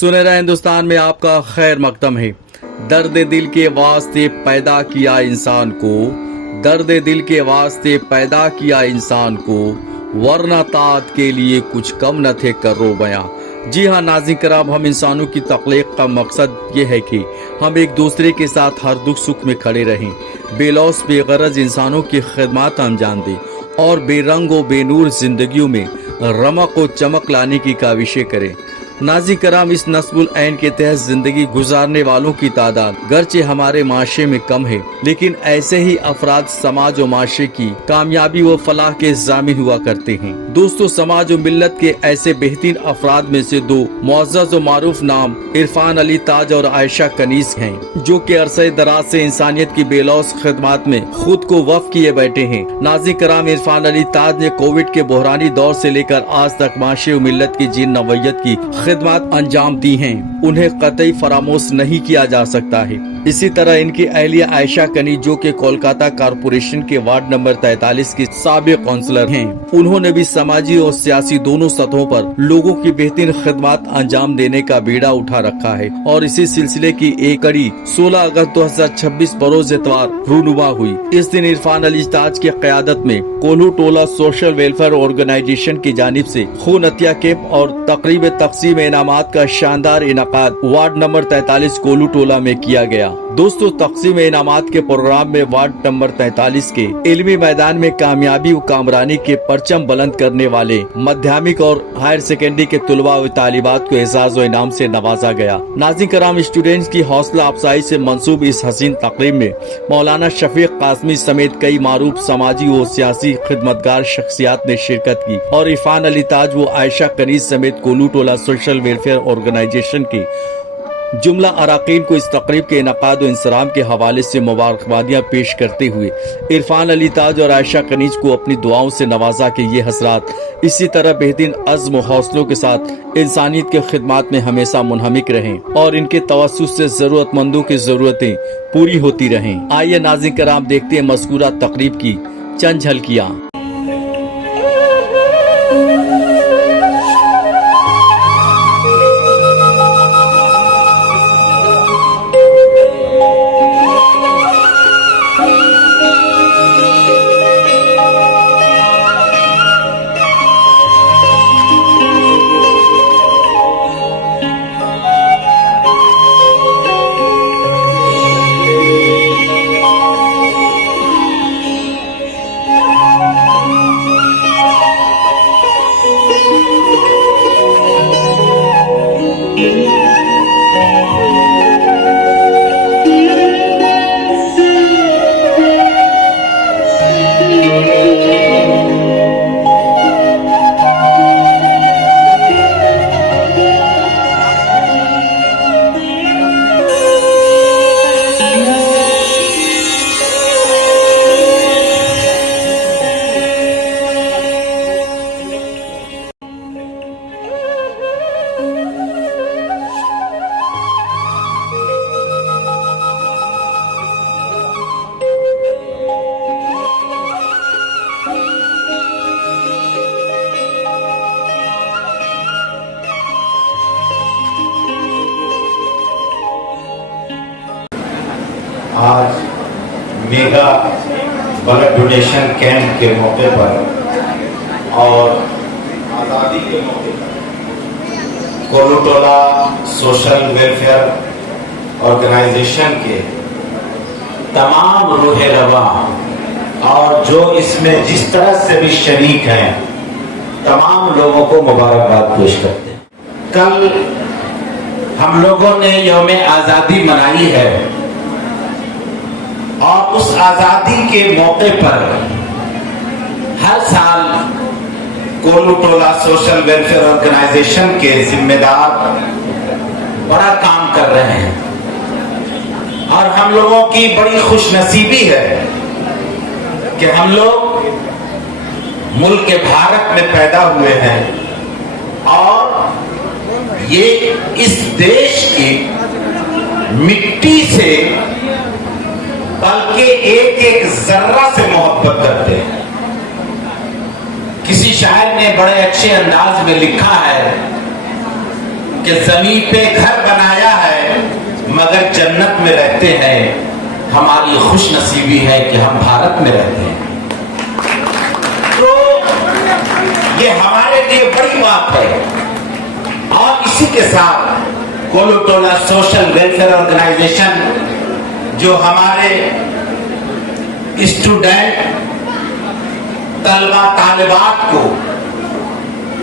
सुनहरा हिंदुस्तान में आपका खैर मकदम है। दर्द दिल के वास्ते पैदा किया इंसान को, दर्द दिल के वास्ते पैदा किया इंसान को, वरना तात के लिए कुछ कम न थे करो बयां। जी हाँ नाज़रीन कराम, हम इंसानों की तख्लीक का मकसद ये है कि हम एक दूसरे के साथ हर दुख सुख में खड़े रहें, बेलौस बेगरज इंसानों की खिदमत अंजाम दें और बेरंग व बेनूर जिंदगियों में रमक व चमक लाने की काविशें करें। नाज़रीन कराम, इस नस्बुल ऐन के तहत जिंदगी गुजारने वालों की तादाद गर्चे हमारे माशरे में कम है, लेकिन ऐसे ही अफराद समाज और माशरे की कामयाबी व फलाह के ज़ामिन हुआ करते हैं। दोस्तों, समाज और मिल्लत के ऐसे बेहतरीन अफराद में से दो मुअज़्ज़ज़ और मारूफ नाम इरफान अली ताज और आयशा कनीज़ हैं, जो कि अरसे दराज से इंसानियत की बेलौस खिदमत में खुद को वक्फ किए बैठे हैं। नाज़रीन कराम, इरफान अली ताज ने कोविड के बहरानी दौर से लेकर आज तक माशरे और मिल्लत की जिन नवैयत की खिदमत अंजाम दी हैं, उन्हें कतई फरामोश नहीं किया जा सकता है। इसी तरह इनकी अहलिया आयशा कनी, जो कि कोलकाता कारपोरेशन के वार्ड नंबर 43 की साबिक काउंसलर हैं, उन्होंने भी समाजी और सियासी दोनों सतहों पर लोगों की बेहतरीन खिदमत अंजाम देने का बीड़ा उठा रखा है और इसी सिलसिले की एक कड़ी 16 अगस्त 2026 बरोज इतवार रूनुमा हुई। इस दिन इरफान अली ताज की क़यादत में कोल्हू टोला सोशल वेलफेयर ऑर्गेनाइजेशन की जानिब से खून अतिया कैंप और तकरीब तकसीम इनामात का शानदार इनाकाद वार्ड नंबर 43 कोल्हू टोला में किया गया। दोस्तों, तकसीम इनामात के प्रोग्राम में वार्ड नंबर 43 के इल्मी मैदान में कामयाबी व कामरानी के परचम बुलंद करने वाले माध्यमिक और हायर सेकेंडरी के तुलबा व तालिबात को एजाज व इनाम से नवाजा गया। नाज़रीन कराम, स्टूडेंट्स की हौसला अफजाई से मंसूब इस हसीन तकरीब में मौलाना शफीक कासमी समेत कई मारूफ समाजी व सियासी खिदमतगार शख्सियात ने शिरकत की और इरफान अली ताज व आयशा कनीज समेत कोल्हू टोला सोशल वेलफेयर ऑर्गेनाइजेशन की जुमला अराकीन को इस तकरीब के इनकाद व इंसराम के हवाले से मुबारकबादियाँ पेश करते हुए इरफान अली ताज और आयशा कनीज को अपनी दुआओं से नवाजा के ये हजरात इसी तरह बेहतरीन अज़्म व हौसलों के साथ इंसानियत के खिदमत में हमेशा मुनहमिक रहें और इनके तवस्सुस से जरूरतमंदों की जरूरतें पूरी होती रहें। आइए नाज़रीन कराम, देखते हैं मज़कूरा तकरीब की चंद झलकियाँ। आज मेगा ब्लड डोनेशन कैंप के मौके पर और आज़ादी के मौके पर कोल्हू टोला सोशल वेलफेयर ऑर्गेनाइजेशन के तमाम रूहे रवा और जो इसमें जिस तरह से भी शरीक हैं, तमाम लोगों को मुबारकबाद पेश करते हैं। कल हम लोगों ने यौम आज़ादी मनाई है और उस आजादी के मौके पर हर साल कोल्हू टोला सोशल वेलफेयर ऑर्गेनाइजेशन के जिम्मेदार बड़ा काम कर रहे हैं और हम लोगों की बड़ी खुशनसीबी है कि हम लोग मुल्क के भारत में पैदा हुए हैं और ये इस देश की मिट्टी से बल्कि एक एक जर्रा से मोहब्बत करते हैं। किसी शायर ने बड़े अच्छे अंदाज में लिखा है कि जमीन पे घर बनाया है मगर जन्नत में रहते हैं। हमारी खुश नसीबी है कि हम भारत में रहते हैं। तो ये हमारे लिए बड़ी बात है। और इसी के साथ कोलुटोला सोशल वेलफेयर ऑर्गेनाइजेशन जो हमारे स्टूडेंट तलबा तालिबात को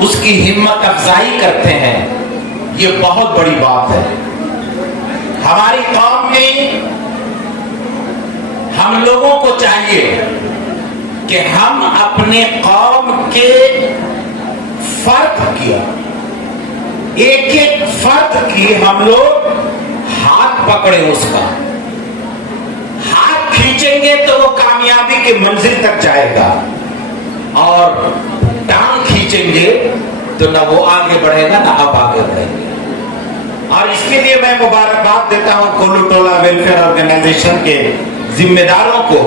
उसकी हिम्मत अफजाई करते हैं, ये बहुत बड़ी बात है। हमारी कौम में हम लोगों को चाहिए कि हम अपने कौम के फर्द किया एक एक फर्द की हम लोग हाथ पकड़े, उसका हाथ खींचेंगे तो वो कामयाबी की मंजिल तक जाएगा, और टांग खींचेंगे तो ना वो आगे बढ़ेगा ना आप आगे बढ़ेंगे। और इसके लिए मैं मुबारकबाद देता हूं कोलुटोला वेलफेयर ऑर्गेनाइजेशन के जिम्मेदारों को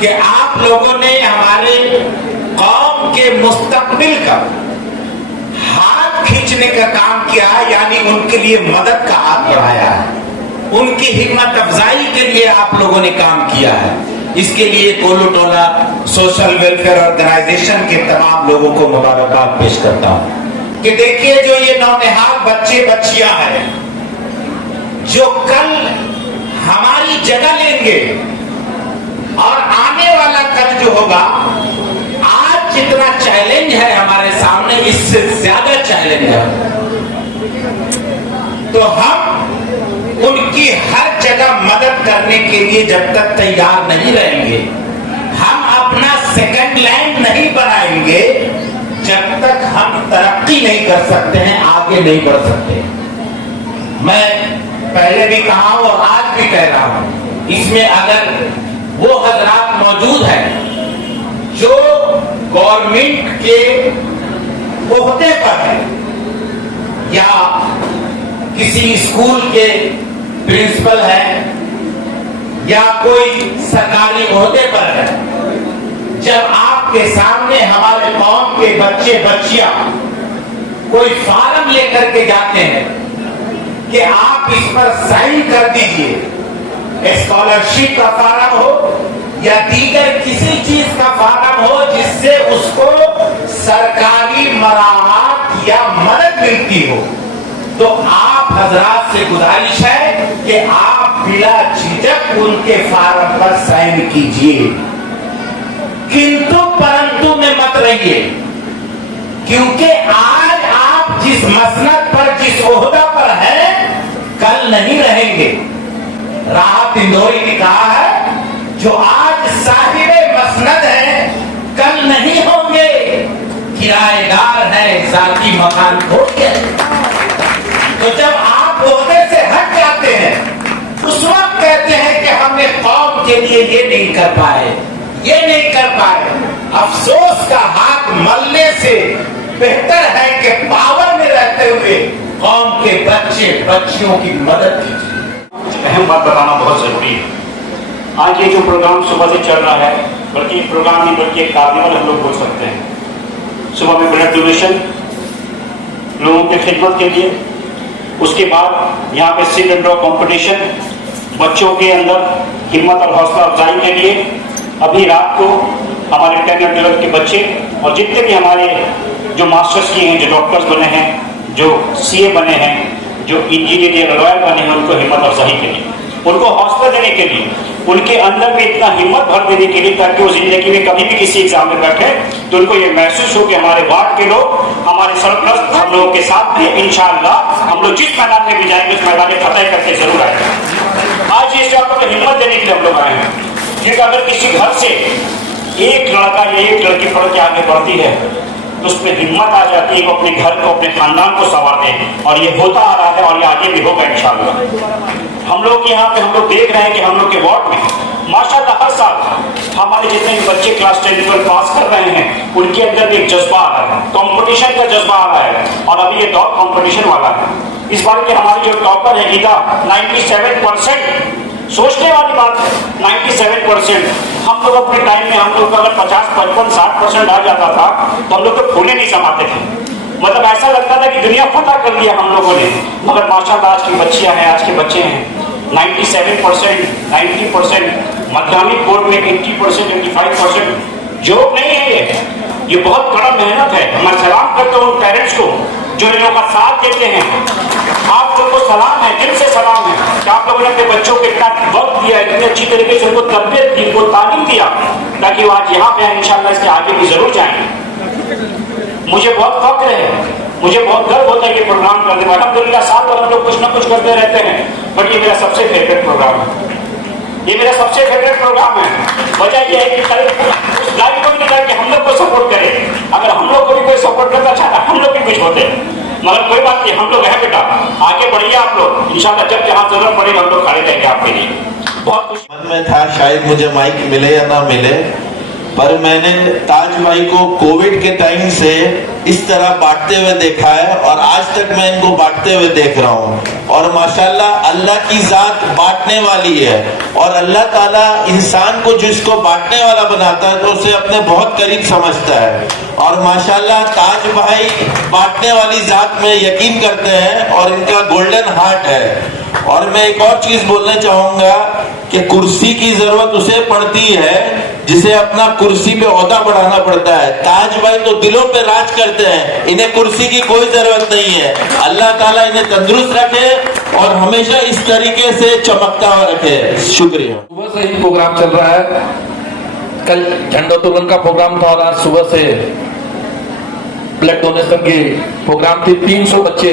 कि आप लोगों ने हमारे कौम के मुस्तकबिल का हाथ खींचने का काम किया है, यानी उनके लिए मदद का हाथ बढ़ाया है, उनकी हिम्मत अफजाई के लिए आप लोगों ने काम किया है। इसके लिए कोलुटोला सोशल वेलफेयर ऑर्गेनाइजेशन के तमाम लोगों को मुबारकबाद पेश करता हूं कि देखिए जो ये नौनिहाल बच्चे बच्चियां हैं जो कल हमारी जगह लेंगे, और आने वाला कल जो होगा, आज जितना चैलेंज है हमारे सामने इससे ज्यादा चैलेंज है। तो हम उनकी हर जगह मदद करने के लिए जब तक तैयार नहीं रहेंगे, हम अपना सेकंड लैंड नहीं बनाएंगे, जब तक हम तरक्की नहीं कर सकते हैं, आगे नहीं बढ़ सकते। मैं पहले भी कहा हूं और आज भी कह रहा हूं, इसमें अगर वो हजरात मौजूद हैं जो गवर्नमेंट के ओहदे पर है या किसी स्कूल के प्रिंसिपल है या कोई सरकारी ओहदे पर है, जब आपके सामने हमारे कौम के बच्चे बच्चियां कोई फार्म लेकर के जाते हैं कि आप इस पर साइन कर दीजिए, स्कॉलरशिप का फार्म हो या दीगर किसी चीज का फार्म हो जिससे उसको सरकारी मराहत या मदद मिलती हो, तो आप हजरात से गुजारिश है कि आप बिला झिझक उनके फार्म पर साइन कीजिए। किंतु परंतु में मत रहिए, क्योंकि आज आप जिस मसनद पर जिस ओहदा पर है कल नहीं रहेंगे। राहत इंदौरी ने कहा है जो आज साहिबे मसनद है कल नहीं होंगे, किराएदार है जाती मकान खोके। तो जब आप ओहदे से हट जाते हैं उस वक्त कहते हैं कि हमने कौम के लिए ये नहीं कर पाए, ये नहीं कर पाए। अफसोस का हाथ मलने से बेहतर है कि पावर में रहते हुए कौम के बच्चे बच्चियों की मदद कीजिए। अहम बात बताना बहुत जरूरी है। आज ये जो प्रोग्राम सुबह से चल रहा है, बल्कि एक प्रोग्राम नहीं बल्कि एक कार्निवल हम लोग बोल सकते हैं। सुबह में ब्लड डोनेशन लोगों की खिदमत के लिए, उसके बाद यहाँ पे सिट एंड ड्रॉ कॉम्पिटिशन, बच्चों के अंदर हिम्मत और हौसला अफजाई के लिए। अभी रात को हमारे 10 और 12 के बच्चे और जितने भी हमारे जो मास्टर्स किए हैं, जो डॉक्टर्स बने हैं, जो CA बने हैं, जो इंजीनियर या लॉयर बने हैं, उनको हिम्मत अफजाई के लिए, उनको हौसला देने के लिए, उनके अंदर में इतना हिम्मत भर देने के लिए ताकि वो जिंदगी में कभी भी किसी एग्जाम में बैठे तो उनको ये महसूस हो कि हमारे वार्ड के लोग, हमारे सरपरस्त हम लोगों के साथ हैं। इंशाअल्लाह हम लोग जिस मैदान में भी जाएंगे उस मैदान में फतेह करके जरूर आएंगे। आज इस जगह पर हिम्मत देने के लिए हम लोग आए हैं, क्योंकि अगर किसी घर से एक लड़का या एक लड़की पढ़ के आगे बढ़ती है तो उसमें हिम्मत आ जाती है कि अपने घर को, अपने खानदान को संवार दे, और ये होता आ रहा है और ये आगे भी होगा इंशाअल्लाह। हम लोग यहाँ पे हम लोग देख रहे हैं कि हम लोग के वार्ड में माशाअल्लाह हर साल हमारे जितने भी बच्चे क्लास 10 12 पास कर रहे हैं उनके अंदर भी एक जज्बा आ रहा है, कंपटीशन का जज्बा आ रहा है, और अभी ये दौर कंपटीशन वाला है। इस बार की हमारी जो टॉपर है गीता 97%, सोचने वाली बात है 97%। हम लोग अपने टाइम में हम लोग अगर 50 55 60% आ जाता था तो हम लोग तो फूले नहीं समाते थे। मतलब ऐसा लगता था कि दुनिया फतह कर दिया हम लोगों ने। मगर माशाल्लाह आज की बच्चियां हैं, आज के बच्चे हैं, 97%, 90%, माध्यमिक बोर्ड में 80%, 85%। जॉब नहीं है ये बहुत बड़ा मेहनत है। मैं सलाम करता हूँ पेरेंट्स को जो इन लोगों का साथ देते हैं। आप लोगों को सलाम है, दिल से सलाम है कि आप लोगों ने अपने बच्चों को इतना वक्त दिया, इतनी अच्छी तरीके से उनको तरबियत दी, उनको तालीम दिया, ताकि वो आज यहाँ पे आए। इंशाल्लाह इसके आगे भी जरूर जाएंगे। मुझे बहुत फख्र है, मुझे बहुत गर्व होता है कि प्रोग्राम करने में। अल्हम्दुलिल्लाह साल भर हम लोग कुछ ना कुछ करते रहते हैं, बट ये मेरा सबसे फेवरेट प्रोग्राम है। ये मेरा सबसे फेवरेट प्रोग्राम है। वजह यह है कि उस गाड़ी को निकाल के हम लोग को सपोर्ट करे। अगर हम लोग को भी कोई सपोर्ट करता चाहता हम लोग भी कुछ होते, मगर कोई बात नहीं, हम लोग हैं बेटा, आगे बढ़िए आप लोग। इंशाल्लाह जब जहाँ जरूरत पड़ेगी हम लोग खड़े रहेंगे आपके लिए। बहुत खुश मन में था शायद मुझे माइक मिले या ना मिले, पर मैंने ताज भाई को कोविड के टाइम से इस तरह बांटते हुए देखा है और आज तक मैं इनको बांटते हुए देख रहा हूँ। और माशाल्लाह अल्लाह की जात बांटने वाली है और अल्लाह ताला इंसान को जिसको बांटने वाला बनाता है तो उसे अपने बहुत करीब समझता है। और माशाल्लाह ताज भाई बांटने वाली जात में यकीन करते हैं और इनका गोल्डन हार्ट है। और मैं एक और चीज बोलना चाहूंगा कि कुर्सी की जरूरत उसे पड़ती है जिसे अपना कुर्सी पे ओहदा बढ़ाना पड़ता है। ताज भाई तो दिलों पे राज करते हैं, इन्हें कुर्सी की कोई जरूरत नहीं है। अल्लाह ताला इन्हें तंदुरुस्त रखे और हमेशा इस तरीके से चमकता हुआ रखे। शुक्रिया। सुबह से ही प्रोग्राम चल रहा है। कल झंडोत्तोलन का प्रोग्राम था और आज सुबह से ब्लड डोनेशन की प्रोग्राम थी। 300 बच्चे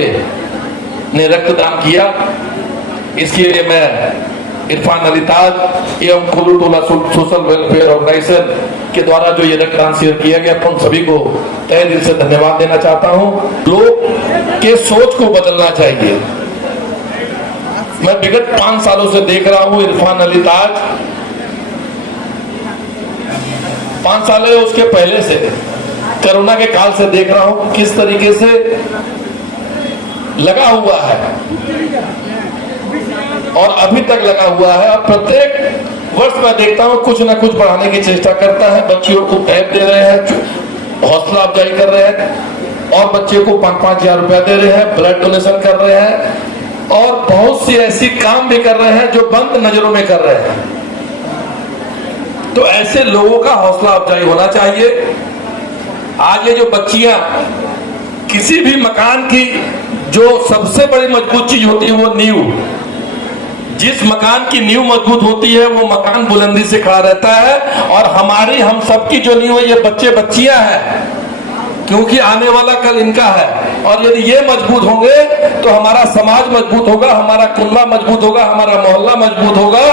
ने रक्तदान किया। इसके लिए मैं इरफान अली ताज एवं कुलुटोला सोशल वेलफेयर ऑर्गेनाइजेशन के द्वारा जो ये रक्तदान शिविर किया गया, उन सभी को तहे दिल से धन्यवाद देना चाहता हूँ। लोग के सोच को बदलना चाहिए। मैं विगत 5 सालों से देख रहा हूँ इरफान अली ताज 5 साल है, उसके पहले से कोरोना के काल से देख रहा हूँ किस तरीके से लगा हुआ है और अभी तक लगा हुआ है। और प्रत्येक वर्ष मैं देखता हूँ कुछ ना कुछ बढ़ाने की चेष्टा करता है। बच्चियों को टैब दे रहे हैं, हौसला अफजाई कर रहे हैं और बच्चे को 5-5 हजार रुपया दे रहे हैं, ब्लड डोनेशन कर रहे हैं और बहुत सी ऐसी काम भी कर रहे हैं जो बंद नजरों में कर रहे हैं। तो ऐसे लोगों का हौसला अफजाई होना चाहिए। आज ये जो बच्चियां किसी भी मकान की जो सबसे बड़ी मजबूत चीज होती है वो नींव, जिस मकान की नींव मजबूत होती है वो मकान बुलंदी से खड़ा रहता है। और हमारी हम सबकी जो नींव है ये बच्चे बच्चियां हैं, क्योंकि आने वाला कल इनका है। और यदि ये मजबूत होंगे तो हमारा समाज मजबूत होगा, हमारा कुल्ला मजबूत होगा, हमारा मोहल्ला मजबूत होगा।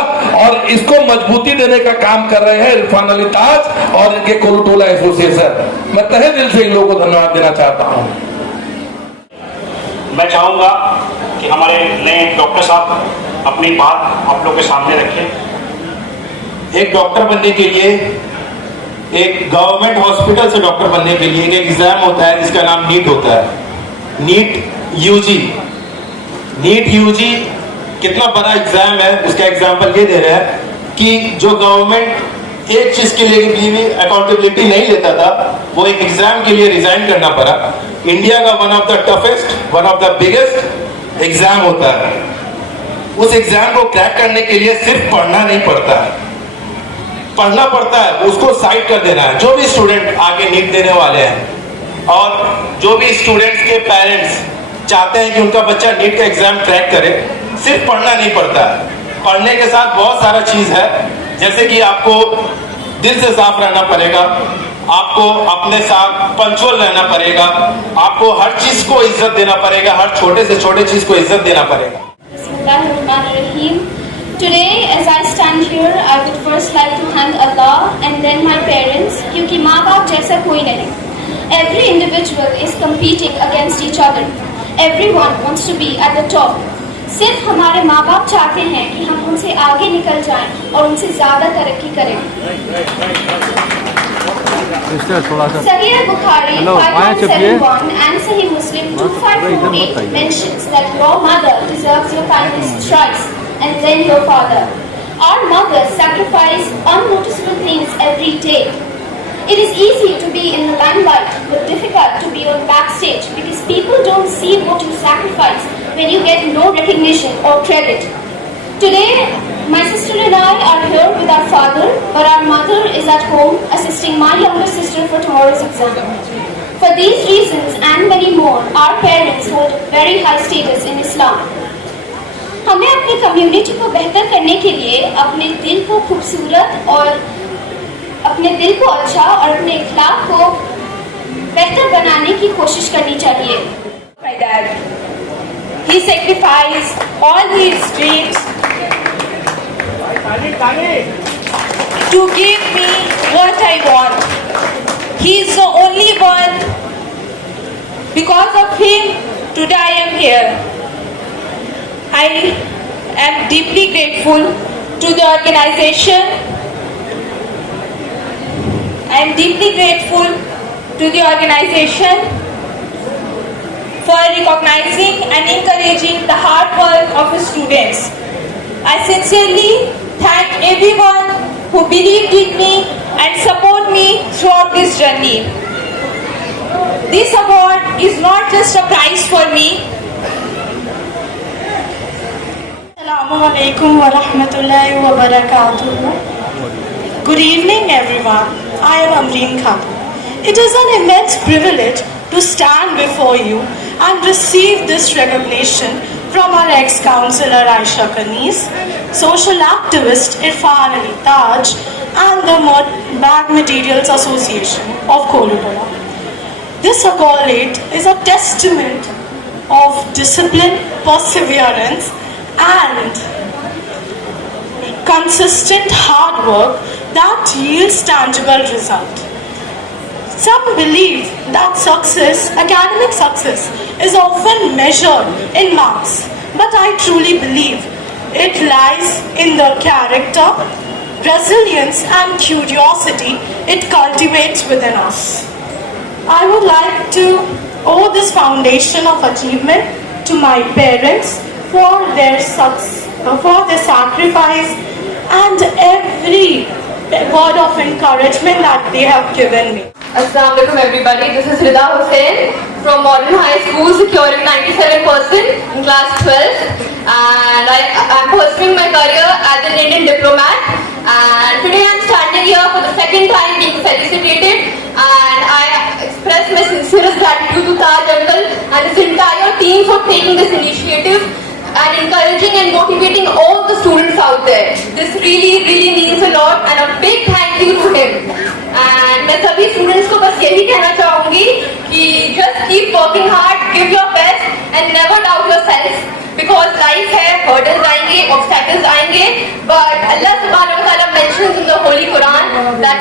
और इसको मजबूती देने का काम कर रहे हैं इरफान अली ताज और इनके कुलुटोला एसोसिएशन। मैं तहे दिल से इन लोगों को धन्यवाद देना चाहता हूँ। मैं चाहूंगा कि हमारे नए डॉक्टर साहब अपनी बात आप लोगों के सामने रखें। एक डॉक्टर बनने के लिए, एक गवर्नमेंट हॉस्पिटल से डॉक्टर बनने के लिए एक एग्जाम होता है जिसका नाम नीट होता है। नीट यूजी कितना बड़ा एग्जाम है उसका एग्जाम्पल ये दे रहा है कि जो गवर्नमेंट एक चीज के लिए भी अकाउंटेबिलिटी नहीं लेता था वो एक एग्जाम के लिए रिजाइन करना पड़ा। इंडिया का one of the toughest, one of the biggest exam होता है। उस एग्जाम को क्रैक करने के लिए सिर्फ पढ़ना नहीं पड़ता है, पढ़ना पड़ता है, उसको साइड कर देना है। जो भी स्टूडेंट आगे नीट देने वाले हैं और जो भी स्टूडेंट्स के पेरेंट्स चाहते हैं कि उनका बच्चा नीट का एग्जाम क्रैक करे, सिर्फ पढ़ना नहीं पड़ता है। पढ़ने के साथ बहुत सारा चीज है, जैसे कि आपको दिल से साफ रहना पड़ेगा, आपको अपने साथ पंचुअल रहना पड़ेगा, आपको हर चीज को इज्जत देना पड़ेगा, हर छोटे से छोटे चीज को इज्जत देना पड़ेगा। Today, as I stand here, I would first like to thank Allah and then my parents, क्योंकि माँ बाप जैसा कोई नहीं। Every individual is competing against each other. Everyone wants to be at the top. सिर्फ हमारे माँ बाप चाहते हैं कि हम उनसे आगे निकल जाएं और उनसे ज्यादा तरक्की करें। Sahih Bukhari 5171 and Sahih Muslim 2548 mentions that your mother deserves your kindness thrice and then your father. Our mothers sacrifice unnoticeable things every day. It is easy to be in the limelight but difficult to be on backstage. stage because people don't see what you sacrifice when you get no recognition or credit. Today, my sister and I are here with our father, but our mother is at home assisting my younger sister for tomorrow's exam. For these reasons and many more, our parents hold very high status in Islam. हमें अपनी community को बेहतर करने के लिए अपने दिल को खूबसूरत और अपने दिल को अच्छा और अपने इखलाक को बेहतर बनाने की कोशिश करनी चाहिए. My dad, he sacrificed all his dreams to give me what I want. He is the only one. Because of him, today I am here. I am deeply grateful to the organization. I am deeply grateful to the organization for recognizing and encouraging the hard work of the students. I sincerely thank everyone who believed in me and support me throughout this journey. This award is not just a prize for me. Assalamualaikum warahmatullahi wabarakatuh. Good evening everyone. I am Amreen Khan. It is an immense privilege to stand before you and receive this recognition from our ex-councillor Aisha Kanis, social activist Irfan Ali Taj and the Bag Materials Association of Kolupara. This accolade is a testament of discipline, perseverance and consistent hard work that yields tangible result. Some believe that success, academic success, is often measured in marks, but I truly believe it lies in the character, resilience and curiosity it cultivates within us. I would like to owe this foundation of achievement to my parents for their sacrifice and every word of encouragement that they have given me. Assalamu alaikum everybody. This is Rida Hussain from Modern High School, securing 97% in class 12, and I am pursuing my career as an Indian diplomat. And today I am standing here for the second time being felicitated, and I express my sincerest gratitude to Taj uncle and his entire team for taking this initiative and encouraging and motivating all the students out there. This really means a lot, and a big thank you to him. And मैं सभी students को बस यही कहना चाहूँगी कि just keep working hard, give your best, and never doubt yourself. Because life है, hurdles आएंगे, obstacles आएंगे, but Allah subhanahu wa ta'ala mentions in the Holy Quran that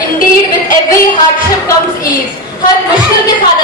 Indeed, with every hardship comes ease. हर मुश्किल के साथ